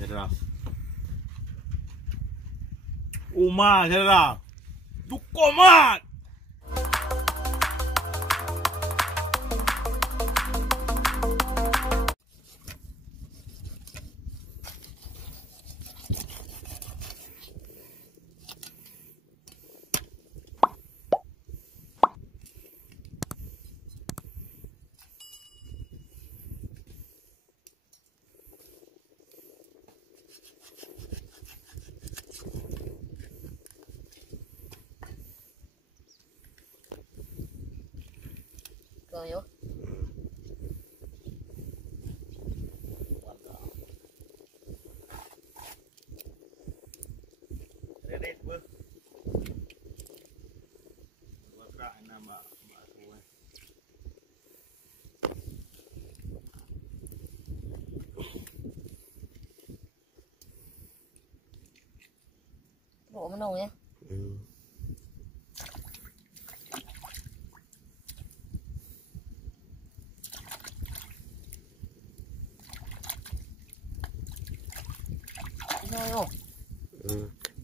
Cedera. Umar cedera. Dukomat. Yo. Ready ber. Wakrak nama mak tu. Bộ nó nồi nhá.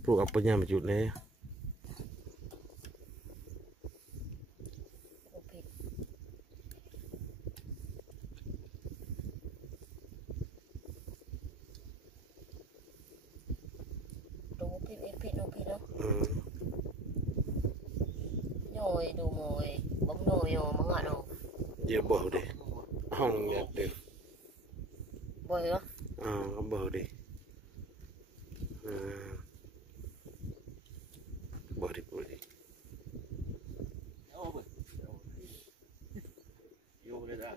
PลูกเอาปัญญามาจุดเลยĐồ phít nó. Nhồi đồ mồi, bóng nồi rồi mà ngọt đồ. Giờ bờ đi, không nhặt được. Bồi hả? Bờ đi. Bờ đi. Vô đây ra.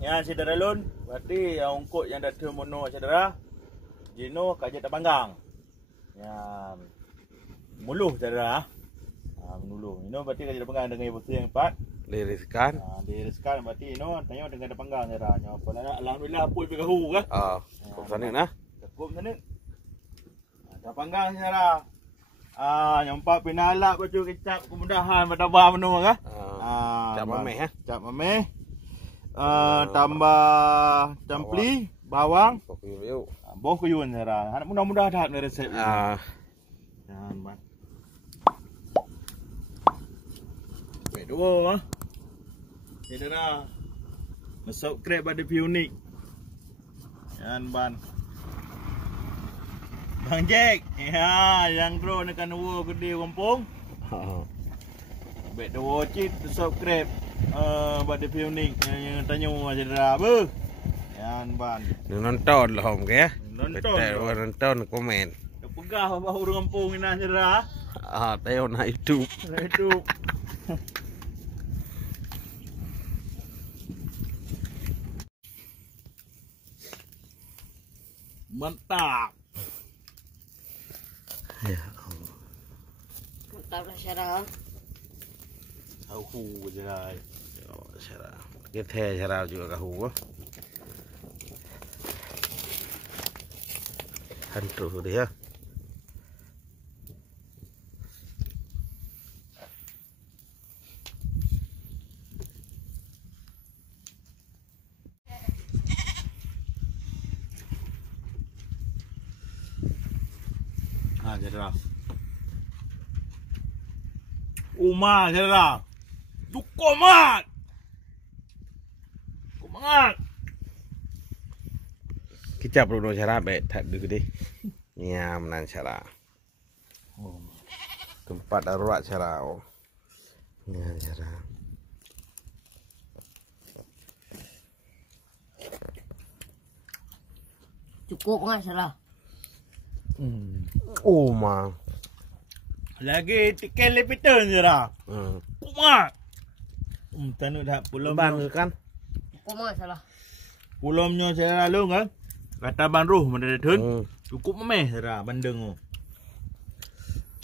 Ya, cedera lun. Berarti ungkut yang dah termono cedera. Jino kajet terpanggang. Ya, muluh cedera. Menuluh. Ini berarti kajet terpanggang dengan ibu yang empat. Diriskan. Diriskan berarti ini tanya dengan terpanggang cedera. Alhamdulillah pun bergahu kan? Kau sana nah. Cukup sana. Terpanggang cedera. Yang empat pinalak baju kecap kemudahan bertabah menung kan? Cap mameh ha. Cap mameh. Tambah campli, bawang, bawang kuyun cara. Mudah-mudahan dah ada resep. Jangan ban. Baik dua. Ini dah. Masuk crab barbecue unik. Jangan ban. Bang Jack. Ya, yang drone akan dua gede kampung. Baik dua cip masuk crab. Barbecue unik yang tanya cedera apa? Yan ban. Nonton lah om ke? Nonton komen. Dah pegah bahu orang kampung ini cedera. Tayo na YouTube. YouTube. Mantap. Ya. Mantap lah Syarah. Tahu je lah. Syarah. Kita Syarah juga kahu. Hantu dia. Cedera. Uma saudara. Cukup mat. Cukup banget. Kita perlu cara bet tak dulu deh. Nyam nan cara. Tempat darurat cara. Nyam cara. Cukup kan salah. Oh ma. Lagi tiket lepitan saudara. Cukup mat. Tanu dah pulau Ban kan? Cukup kan salah. Pulau nyo saudara lu kan. Kata ban ruh mana dah cukup memeh saudara bandeng tu.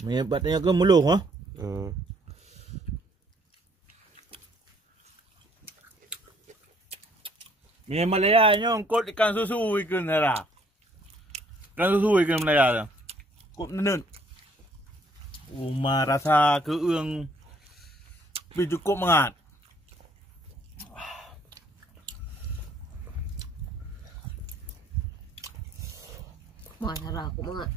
Menyebabnya ke muluh ha. Ni Malaya nyo kot ikan susu ikan saudara. Ikan susu ikan Malaya tu. Kot nenun. Rasa keung tapi cukup banget. Masalah aku banget.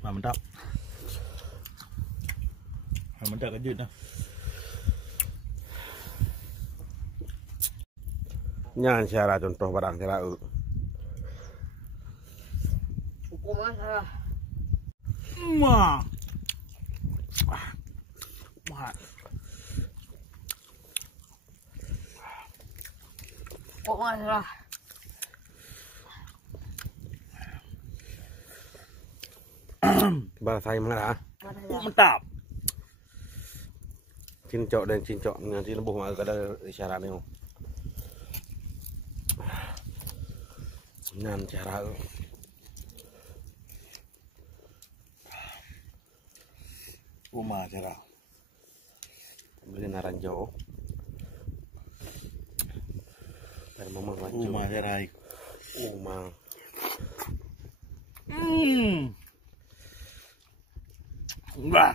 Mantap. Mantap kejut dah. Nyan cara contoh barang cara. Cukup kan salah. Mak. Cukup kan salah. Bahasa yang mana? Mantap. Cincok dan cincok nanti lebuh mak ada isyarat ni. Nyan cara. Uma cara. Beli naranjo. Dari mama maju. Uma cara. Uma. Enggak.